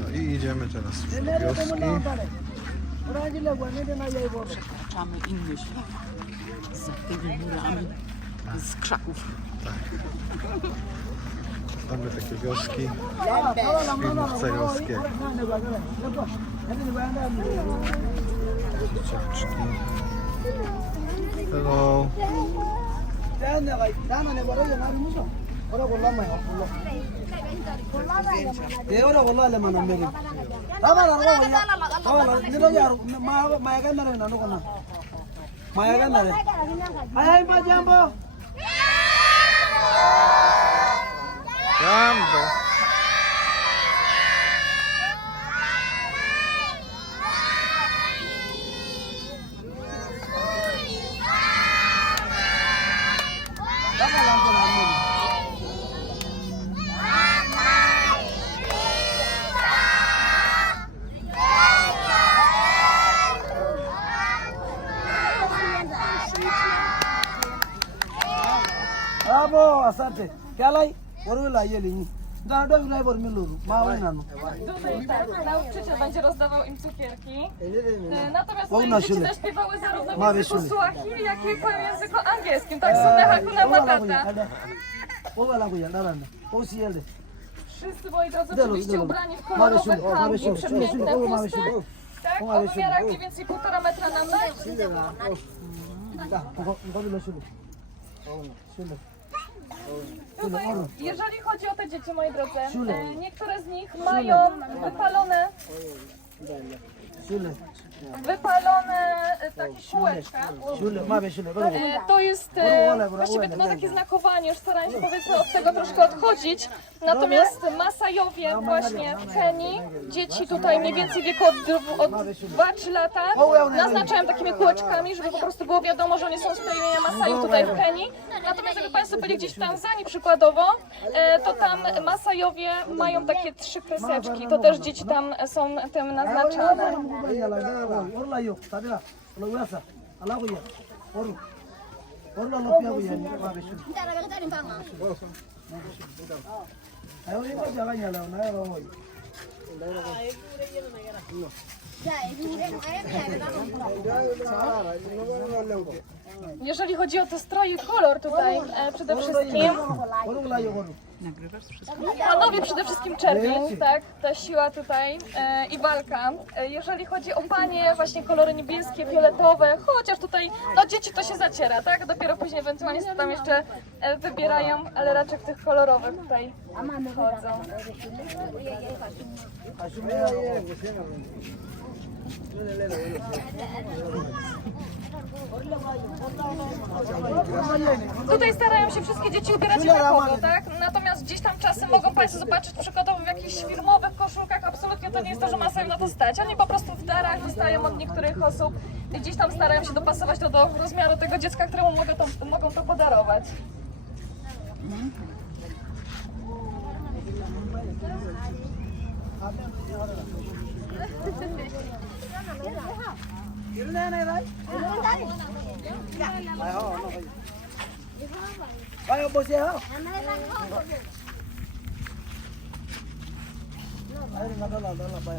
No i idziemy teraz w wioski. Przekraczamy inny świat za tymi murami z krzaków. Mamy takie wioski. Filmów cegowskiego. Dzieciaczki. Hello. ওরা বললাম মাই বললাম দে ওরা বললাম মা মায়া গান না না কোনা মায়া গান না আয় আয় waru la yeli ni. Da do na bor mi luru. Ma wa nanu. Tutaj tak, nauczyciel będzie rozdawał im cukierki. E, Natomiast moje dzieci też śpiewały zarówno w Ma języku. Suahili, jak i w języku angielskim. Tak, sunne hakuna matata. O wala ko ya dara na. O si yelde. Wszyscy moi drodzy Delo, oczywiście delo. ubrani w kolorowe o, mamy przepiękne o. Tak, O, mniej więcej półtora metra na metr. Da, ko ko lo shulu. Shulu. Tutaj, jeżeli chodzi o te dzieci, moi drodzy, e, niektóre z nich mają wypalone. Wypalone e, takie kółeczka. Ma be. E, To jest e, właściwie no, takie znakowanie, już starają się powiedzmy od tego troszkę odchodzić. Natomiast Masajowie właśnie w Kenii, dzieci tutaj mniej więcej wieku od, dwu- od 2-3 lata, naznaczają takimi kółeczkami, żeby po prostu było wiadomo, że oni są z plemienia Masajów tutaj w Kenii. Natomiast jakby Państwo byli gdzieś w Tanzanii przykładowo, e, to tam Masajowie mają takie trzy kreseczki, to też dzieci tam są tym naznaczane. Orla. Oru. Orla. Ayo ya. Jeżeli chodzi o te stroje i kolor tutaj e, przede wszystkim, Nagrywasz wszystko? panowie przede wszystkim czerwień, tak, ta siła tutaj e, i walka. E, jeżeli chodzi o panie, właśnie kolory niebieskie, fioletowe, chociaż tutaj, no dzieci to się zaciera, tak, dopiero później ewentualnie sobie tam jeszcze e, wybierają, ale raczej w tych kolorowych tutaj chodzą. Tutaj starają się wszystkie dzieci ubierać jednakowo, tak? Natomiast gdzieś tam czasem mogą Państwo zobaczyć przykładowo w jakichś firmowych koszulkach, absolutnie to nie jest to, że mają na to stać. Oni po prostu w darach dostają od niektórych osób i gdzieś tam starają się dopasować to do rozmiaru tego dziecka, któremu mogą to, mogą to podarować. Ayo bos ya. Ayo ngada la la bai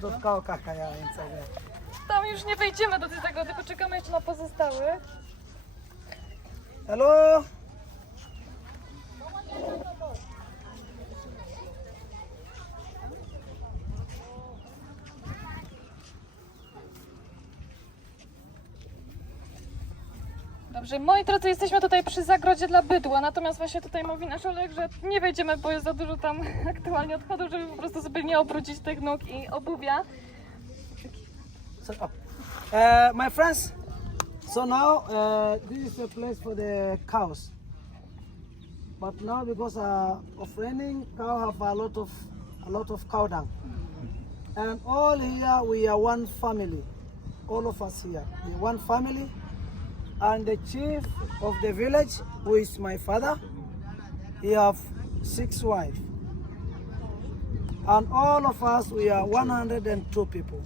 ha. A to skał kaka ja inside. Tam już nie wejdziemy do tego, tylko czekamy jeszcze na pozostałych. Hello. Dobrze, moi drodzy, jesteśmy tutaj przy zagrodzie dla bydła, natomiast właśnie tutaj mówi nasz Olek, że nie wejdziemy, bo jest za dużo tam aktualnie odchodu, żeby po prostu sobie nie obrócić tych nóg i obuwia. Oh. uh, my friends, so now uh, this is the place for the cows. But now because uh, of raining, cow have a lot of a lot of cow dung. And all here we are one family. All of us here, we are one family. And the chief of the village, who is my father, he have six wives. And all of us, we are 102 people.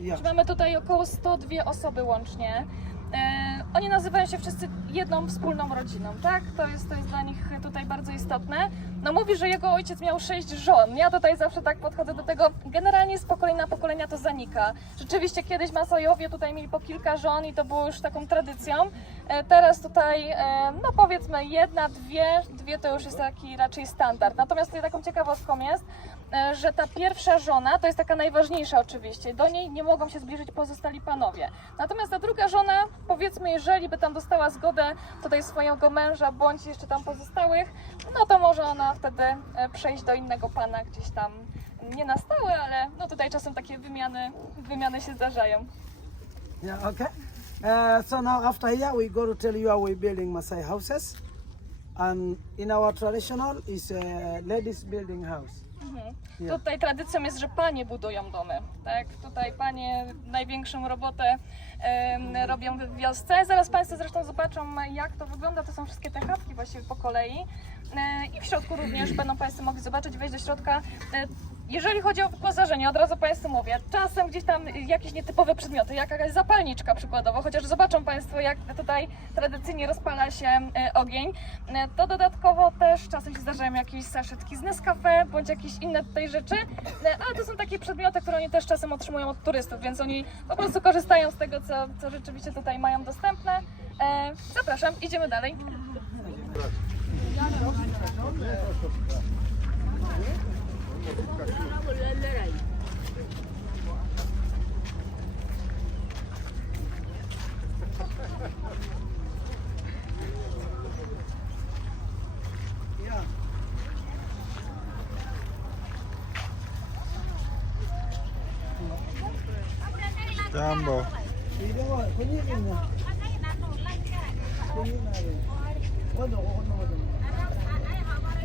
Yeah. Mamy tutaj około 102 osoby łącznie. E, oni nazywają się wszyscy jedną wspólną rodziną, tak? To jest, to jest dla nich tutaj bardzo istotne. No mówi, że jego ojciec miał sześć żon. Ja tutaj zawsze tak podchodzę do tego. Generalnie z pokolenia pokolenia to zanika. Rzeczywiście kiedyś Masajowie tutaj mieli po kilka żon i to było już taką tradycją. E, teraz tutaj, e, no powiedzmy jedna, dwie, dwie to już jest taki raczej standard. Natomiast tutaj taką ciekawostką jest, że ta pierwsza żona to jest taka najważniejsza oczywiście. Do niej nie mogą się zbliżyć pozostali panowie. Natomiast ta druga żona, powiedzmy, jeżeli by tam dostała zgodę tutaj swojego męża bądź jeszcze tam pozostałych, no to może ona wtedy e, przejść do innego pana gdzieś tam. Nie na stałe, ale no tutaj czasem takie wymiany, wymiany się zdarzają. Yeah, okay. Uh, so now after here, we go to tell you how we're building Maasai houses. And in our traditional is a ladies building house. Yeah. Tutaj tradycją jest, że panie budują domy. Tak? Tutaj panie największą robotę em, robią w wiosce. Zaraz Państwo zresztą zobaczą, jak to wygląda. To są wszystkie te chatki właściwie po kolei. E, I w środku również będą Państwo mogli zobaczyć, wejść do środka. E, Jeżeli chodzi o wyposażenie, od razu Państwu mówię, czasem gdzieś tam jakieś nietypowe przedmioty, jakaś zapalniczka przykładowo, chociaż zobaczą Państwo, jak tutaj tradycyjnie rozpala się e, ogień, e, to dodatkowo też czasem się zdarzają jakieś saszetki z Nescafe, bądź jakieś inne tutaj rzeczy, e, ale to są takie przedmioty, które oni też czasem otrzymują od turystów, więc oni po prostu korzystają z tego, co, co rzeczywiście tutaj mają dostępne. Zapraszam, idziemy dalej. Ano.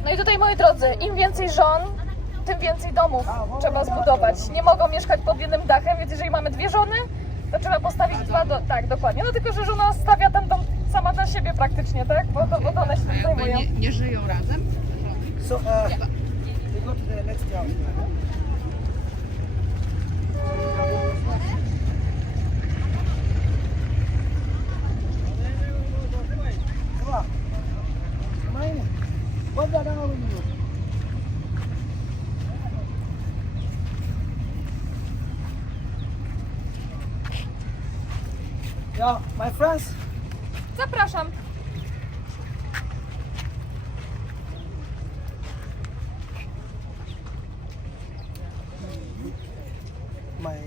No i tutaj, moi drodzy, im więcej żon, tym więcej domów trzeba zbudować. Nie mogą mieszkać pod jednym dachem, więc jeżeli mamy dwie żony, to trzeba postawić dwa do... Tak, dokładnie. No tylko, że żona stawia ten dom sama dla siebie praktycznie, tak? Bo to, bo to one się tym zajmują. Nie, nie żyją razem? So, uh, we go to the next house. Yeah, my friends, Zapraszam. my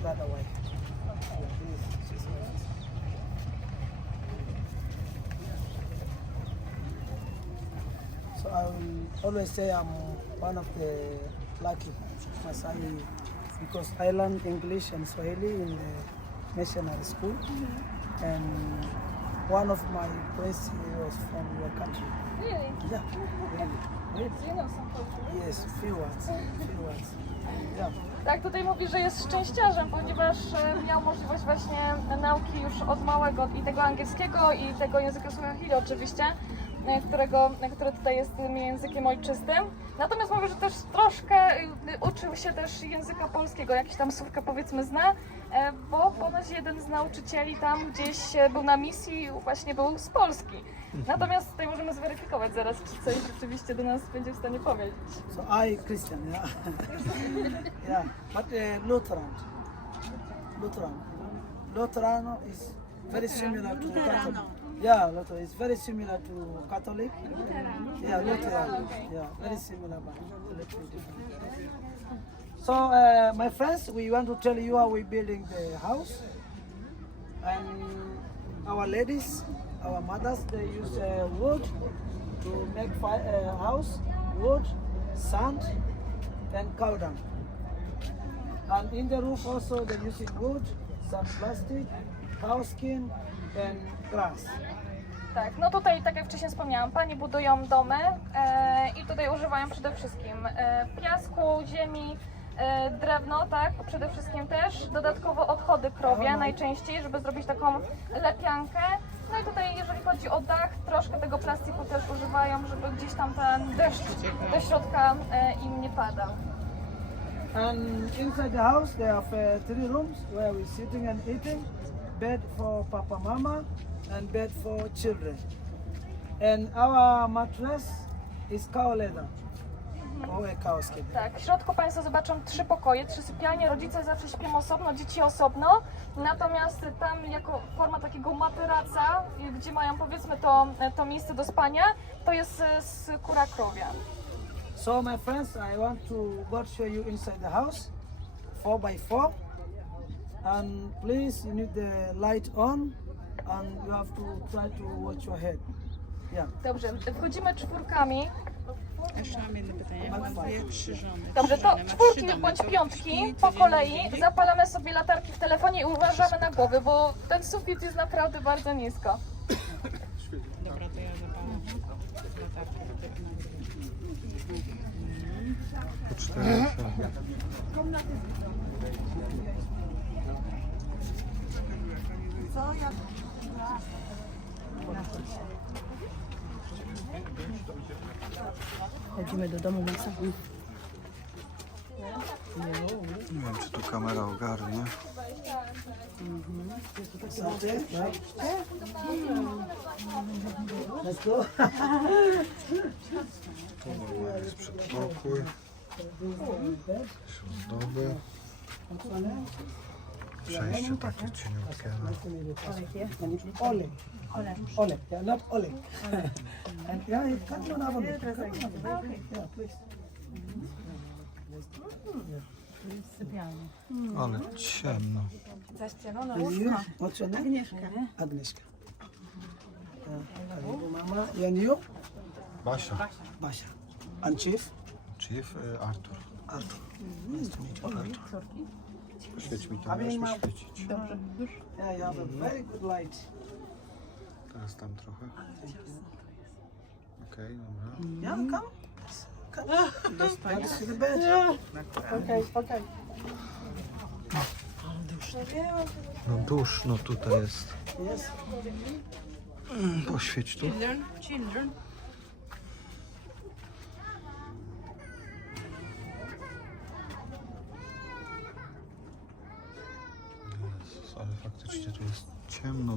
brother wife. Yeah, this is my sister. So I always say I'm one of the lucky Masai because I learned English and Swahili in the missionary school, and one of my friends here was from your country. Really? Yeah, really, really. You know some Polish. Yes, few words, few words. Yeah. Tak, tutaj mówi, że jest szczęściarzem, ponieważ e, miał możliwość właśnie nauki już od małego i tego angielskiego i tego języka Swahili oczywiście, e, którego, który tutaj jest tym językiem ojczystym. Natomiast mówi, że też troszkę e, uczył się też języka polskiego, jakieś tam słówka powiedzmy zna, e, bo ponoć jeden z nauczycieli tam gdzieś e, był na misji, właśnie był z Polski. Natomiast tutaj możemy zweryfikować zaraz, czy coś rzeczywiście do nas będzie w stanie powiedzieć. So I Christian, yeah, yeah, but uh, Lutheran, Lutheran, Lutheran is very similar to Catholic. Yeah, Lutheran is very similar to Catholic. Yeah, Lutheran. Yeah, very similar, but a little different. So, uh, my friends, we want to tell you how we're building the house, and our ladies, our mothers, they use uh, wood to make fi- uh, house, wood, sand, and cow dung. And in the roof also they're using wood, some plastic, cow skin, and grass. Tak, no tutaj, tak jak wcześniej wspomniałam, panie budują domy e, i tutaj używają przede wszystkim e, piasku, ziemi, e, drewno, tak, przede wszystkim też, dodatkowo odchody krowie najczęściej, żeby zrobić taką lepiankę No i tutaj, jeżeli chodzi o dach, troszkę tego plastiku też używają, żeby gdzieś tam ten deszcz do środka e, im nie padał. And inside the house, there are uh, three rooms where we're sitting and eating. Bed for papa, mama, and bed for children. And our mattress is cow leather or a cow skin. Tak, w środku Państwo zobaczą trzy pokoje, trzy sypialnie. Rodzice zawsze śpią osobno, dzieci osobno. Natomiast tam jako forma takiego materaca, gdzie mają powiedzmy to, to miejsce do spania, to jest y, skóra krowia. So my friends, I want to go show you inside the house, four by four. And please, you need the light on, and you have to try to watch your head. Yeah. Dobrze, wchodzimy czwórkami. Jeszcze mam jedno pytanie. Mam dwie, trzy żony. Dobrze, to czwórki bądź piątki po kolei. Zapalamy sobie latarki w telefonie i uważamy na głowy, bo ten sufit jest naprawdę bardzo nisko. Dobra, to ja zapalam latarkę. Po cztery. Chodzimy do domu masażu. Nie wiem, czy tu kamera ogarnie. Right? Let's go. Tu normalnie jest przedpokój. Ozdoby. Przejście takie cieniutkie. No. Ole. Ole. Yeah, not and yeah, look. Yeah, please. Ale ciemno. Your name? Agnieszka. Agnieszka. And you, Mama. And you? Basia. Basia. And Chief? Chief y, Artur. Arthur. Nice to meet you, Arthur. Poświeć mi tam, możesz poświecić. Yeah, you have a very good light. Teraz tam trochę. Okej, dobra. Yeah, come. Come. See the bed. Okay, okay. No duszno tutaj jest. Yes. Poświeć tu. Children, children. Jezus, ale faktycznie tu jest ciemno,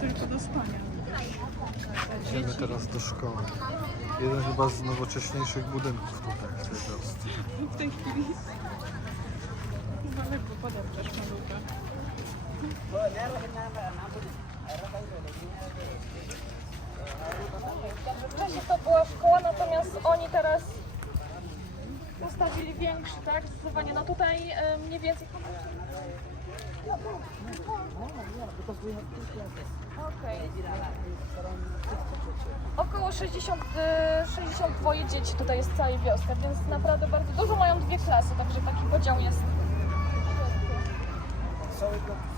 tylko do spania. Idziemy teraz do szkoły. Jeden chyba z nowocześniejszych budynków tutaj w tej wiosce. W tej chwili chyba lekko podepczesz malucha. Wcześniej to była szkoła, natomiast oni teraz postawili większy, tak? Zdecydowanie. No tutaj e, mniej więcej. Około 60, e, 62 dzieci tutaj jest całej wiosce, więc naprawdę bardzo dużo mają dwie klasy, także taki podział jest. Nie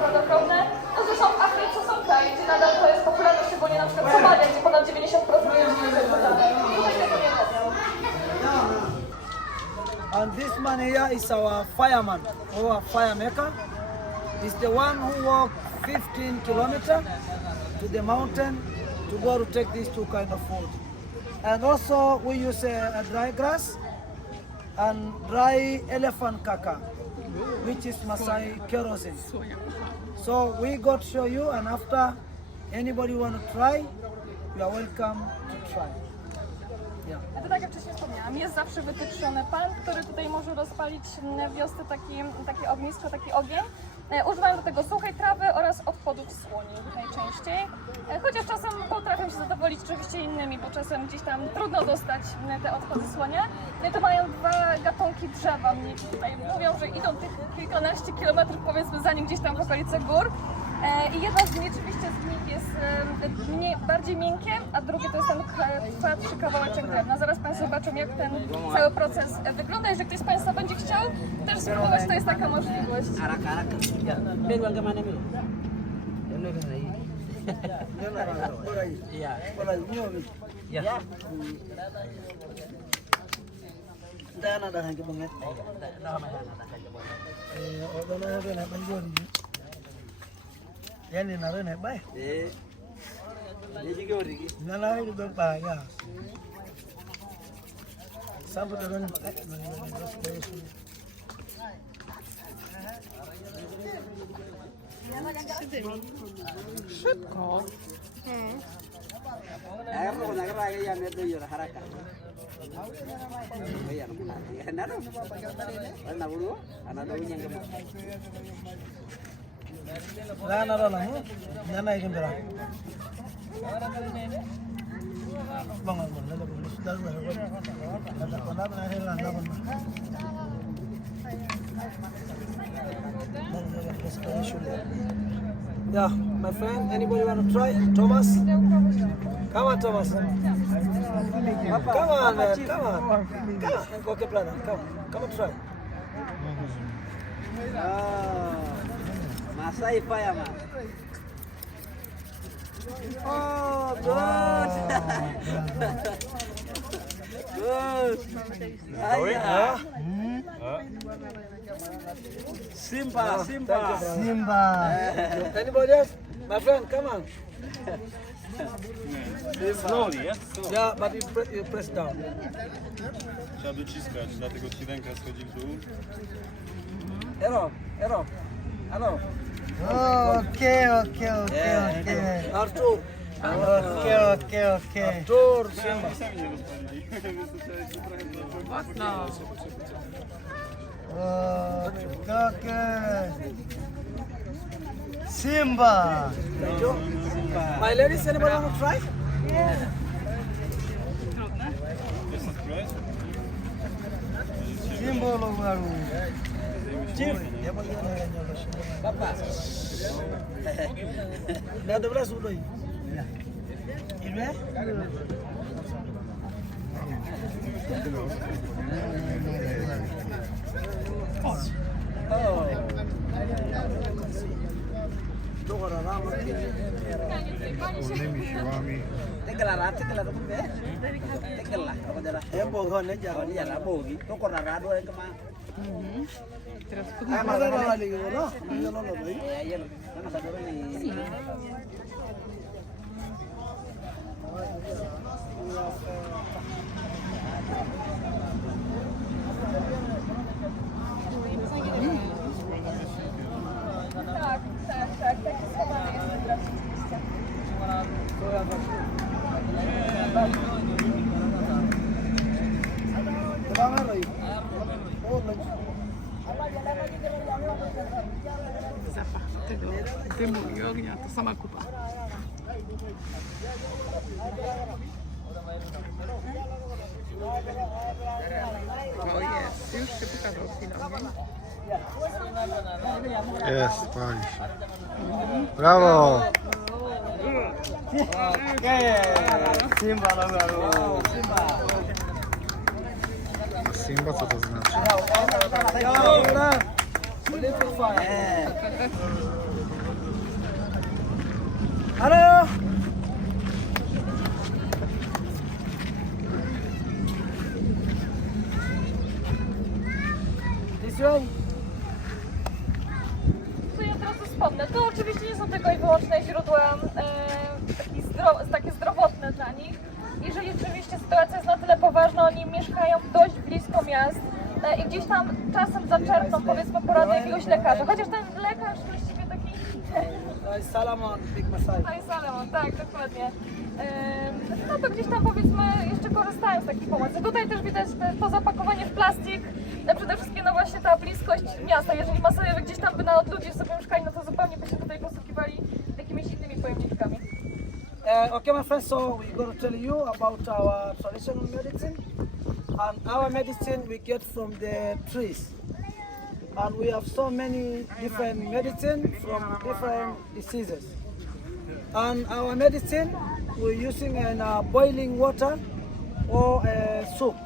No Afryce są kraje, gdzie nadal to jest popularne, szczególnie na przykład Somalia, gdzie ponad 90% ludzi. Tutaj nie. And this man here is our fireman, our fire maker. He's the one who walked 15 kilometers to the mountain to go to take these two kind of food. And also we use a, a dry grass and dry elephant caca, which is Masai kerosene. So we got show you and after anybody want to try, you are welcome to try. Yeah. To tak jak wcześniej wspomniałam, jest zawsze wytyczony pan, który tutaj może rozpalić w wiosce taki, ognisko, taki ogień. E, Używają do tego suchej trawy oraz odchodów słoni najczęściej. E, Chociaż czasem potrafią się zadowolić oczywiście innymi, bo czasem gdzieś tam trudno dostać m, te odchody słonia. To mają dwa gatunki drzewa. Mnie tutaj mówią, że idą tych kilkanaście kilometrów powiedzmy zanim gdzieś tam w okolice gór. E, I jedno z nich rzeczywiście z nich jest mniej, bardziej miękkie, a drugie to jest ten twardszy kawałeczek drewna. Zaraz Państwo zobaczą, jak ten cały proces e, wygląda. Jeżeli ktoś z Państwa będzie chciał też spróbować, to jest taka możliwość. ya naro ne bai ni ji ke wori ki na ya sam bu do ni ni do pa ya Shutko. Ayo mau nggak raya ya ya nggak lagi. Nada. Nada dulu. Nada dulu yang. Ko nak raya yang itu yura haraka. Oh ya, ya nado. Ana buru, ana do yang kemo. Na na rin mo. Na na ikin bera. Bangal mo na lagu sudah sudah. Ada kona na rin lang na kona. Yeah, my friend, anybody want to try? Thomas? Come on, Thomas. Come on, man. Come on. Come on. Okay, brother. Come. Come and try. Oh. Masai pa ya, Mas. Oh, good. good. Ayah. Simba, Simba. Simba. Anybody else? My friend, come on. Slowly, yeah? Yeah, but you, pre- you press down. Trzeba dociskać, dlatego ci ręka schodzi w dół. Ero, Ero. Halo. Okay, okay, okay, okay. Arthur. Okay, okay, okay. Arthur, Simba. Sami nie rozpalili. Wystarczy trochę No. Okay, okay. Simba. My ladies, anybody want to try? Jest to spróbować? Simba lo baru. Chip. Ya Nada belas udah. Ini? Oh. Oh. Unemi Shivami. Tegela ra tegela to kumbe. Tegela ko dara. E bogo ne jaro ni ala bogi. To ko ra ra do e kama. Ah, mana ada lagi, no? Ini lo lo. Ya, ya. Mana satu ni? Tak, tak, tak. Taki schowany jest ten graf rzeczywiście. Terang lagi. Oh, lagi. do dymu i ognia, to sama kupa. O jest, już się pokazał chwilowo. Jest, pali się. Brawo! Simba no baru. A Simba co to znaczy? Yo, bro. Hello. This way. To ja teraz wspomnę. To oczywiście nie są tylko i wyłączne źródła e, zdro, takie zdrowotne dla nich. Jeżeli oczywiście sytuacja jest na tyle poważna, oni mieszkają dość blisko miast e, i gdzieś tam czasem zaczerpną powiedzmy porady jakiegoś lekarza. Chociaż ten lekarz taki Uh, Salaman, Big Masai. Panie Salomon, tak, dokładnie. No to gdzieś tam powiedzmy jeszcze korzystają z takiej pomocy. Tutaj też widać to zapakowanie w plastik. No przede wszystkim no właśnie ta bliskość miasta. Jeżeli Masajowie gdzieś tam by na od ludzi sobie mieszkali, no to zupełnie by się tutaj posługiwali jakimiś innymi pojemniczkami. Uh, okay, my friends, so we're going to tell you about our traditional medicine. And our medicine we get from the trees. and we have so many different medicine from different diseases. And our medicine, we're using in uh, boiling water or uh, soup.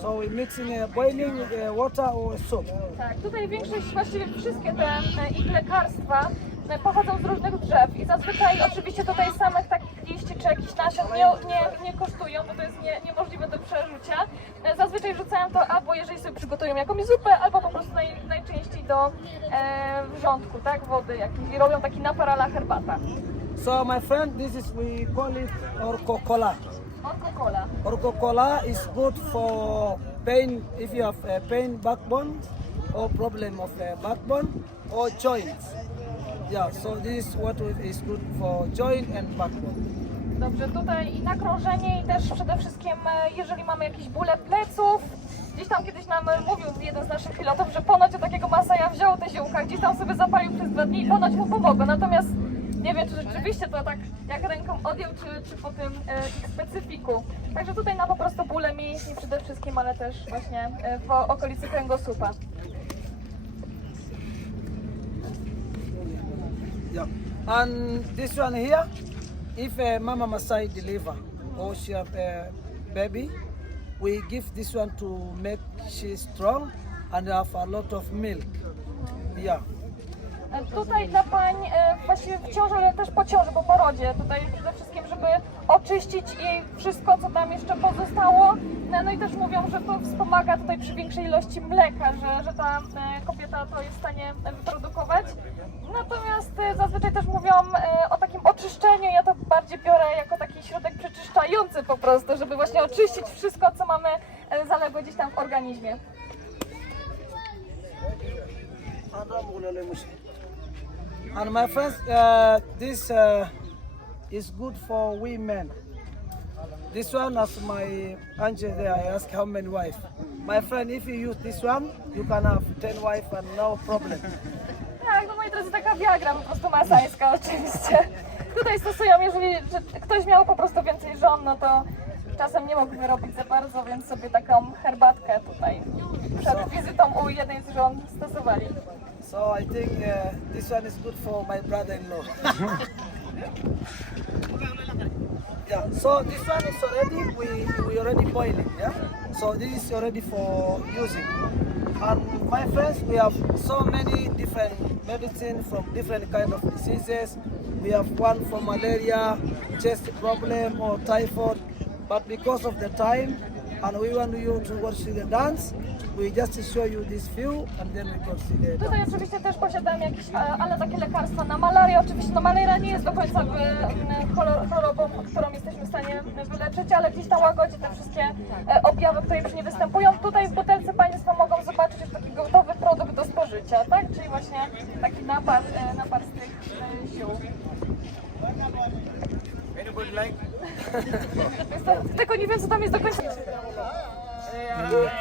So we're mixing uh, boiling uh, water or soup. Tak, tutaj większość, właściwie wszystkie te ich lekarstwa pochodzą z różnych drzew i zazwyczaj oczywiście tutaj samych 40 czy jakiś nasiot nie, nie, nie kosztują, bo to jest nie, niemożliwe do przerzucia. E, zazwyczaj rzucają to albo jeżeli sobie przygotują jakąś zupę, albo po prostu naj, najczęściej do e, wrzątku, tak, wody jakiejś i robią taki napar ala herbata. So my friend, this is we call it orcocola. Orcocola. Orcocola is good for pain if you have a pain backbone or problem of the backbone or joints. Yeah, so this is what is good for joint and backbone. Dobrze, tutaj i nakrążenie i też przede wszystkim, e, jeżeli mamy jakieś bóle pleców, gdzieś tam kiedyś nam e, mówił jeden z naszych pilotów, że ponoć od takiego Masaja wziął te ziółka, gdzieś tam sobie zapalił przez dwa dni i ponoć mu pomogło, natomiast nie wiem, czy rzeczywiście to tak jak ręką odjął, czy, czy po tym e, ich specyfiku. Także tutaj na po prostu bóle mięśni przede wszystkim, ale też właśnie e, w okolicy kręgosłupa. And this one here, if a mama Masai deliver or she have a baby, we give this one to make she strong and have a lot of milk. Yeah. Tutaj dla pań e, właściwie w ciąży, ale też po ciąży, po porodzie. Tutaj przede wszystkim, żeby oczyścić jej wszystko, co tam jeszcze pozostało. No, no i też mówią, że to wspomaga tutaj przy większej ilości mleka, że, że ta e, kobieta to jest w stanie wyprodukować. Natomiast e, zazwyczaj też mówią o takim oczyszczeniu. Ja to bardziej biorę jako taki środek przeczyszczający po prostu, żeby właśnie oczyścić wszystko, co mamy zaległe gdzieś tam w organizmie. And my friends, uh, this uh, is good for women. This one, as my angel there, I ask how many wife. My friend, if you use this one, you can have 10 wife and no problem. Tak, no moi drodzy, taka Viagra po prostu masańska oczywiście. Tutaj stosują, jeżeli że ktoś miał po prostu więcej żon, no to czasem nie mógłby robić za bardzo, więc sobie taką herbatkę tutaj przed wizytą u jednej z żon stosowali. So I think uh, this one is good for my brother-in-law. yeah. So this one is already we we already boiling. Yeah. So this is already for using. And my friends, we have so many different medicine from different kind of diseases. We have one for malaria, chest problem, or typhoid. But because of the time, and we want you to watch the dance, we just show you this few, and then we can see the dance. Tutaj oczywiście też posiadamy jakieś, e, ale takie lekarstwa na malarię. Oczywiście no malaria nie jest do końca wy, m, choro- chorobą, którą jesteśmy w stanie wyleczyć, ale gdzieś tam łagodzi te wszystkie e, objawy, które już nie występują. Tutaj w butelce Państwo mogą zobaczyć już taki gotowy produkt do spożycia, tak? Czyli właśnie taki napar, e, napar z tych e, ziół. Anybody like? Więc to- Tylko nie wiem, co tam jest do końca. Ah!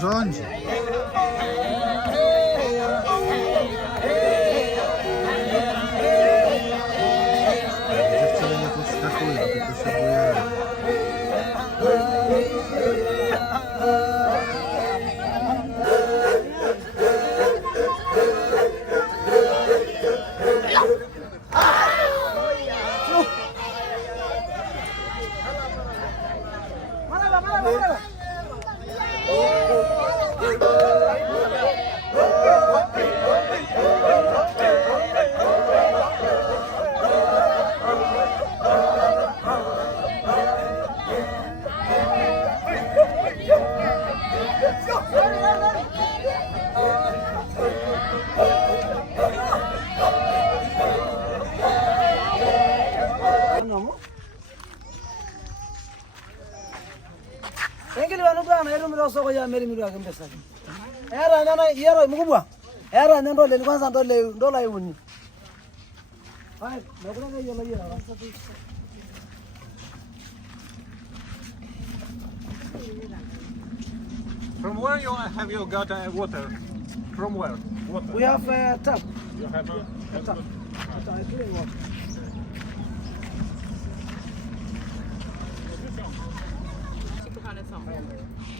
Rządzi. Bwana ero miro soko ya meri akembe sasa. Era nana yero mkubwa. Era nendo le kwanza ndo le ndo la yuni. Hai, nakuna ka yelo yero. From where you have you got uh, water? From where? Water. We have a tap. You have a, A tap. I clean water. Kochane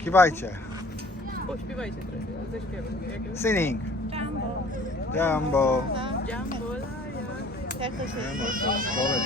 Kiwajcie. Pośpiewajcie trochę, zaśpiewaj. Jak Singing. Jumbo. Jambolaya. Nie ma, szkole.